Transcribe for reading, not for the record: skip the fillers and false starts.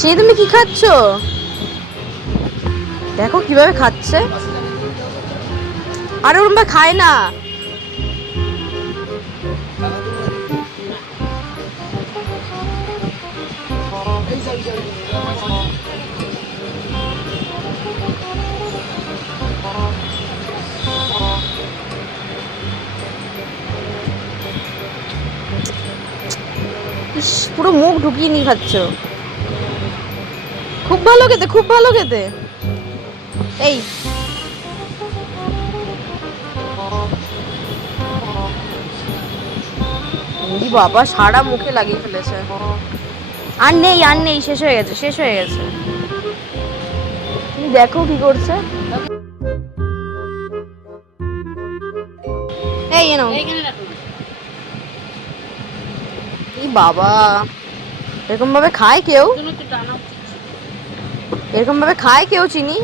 চিনি তুমি কি খাচ্ছ? দেখো কিভাবে খাচ্ছে। আরে ওরম খায় না। ইস, পুরো মুখ ঢুকিয়ে নিয়ে খাচ্ছ। খুব ভালো খেতে, খুব ভালো খেতে। এই বাবা, সারা মুখে লাগিয়ে ফেলেছে। আর নেই, আর নেই, শেষ হয়ে গেছে, শেষ হয়ে গেছে। তুমি দেখো কি করছে। এই নাও। এই বাবা, এরকম ভাবে খায় কেউ? এরকম ভাবে খায় কেউ চিনি?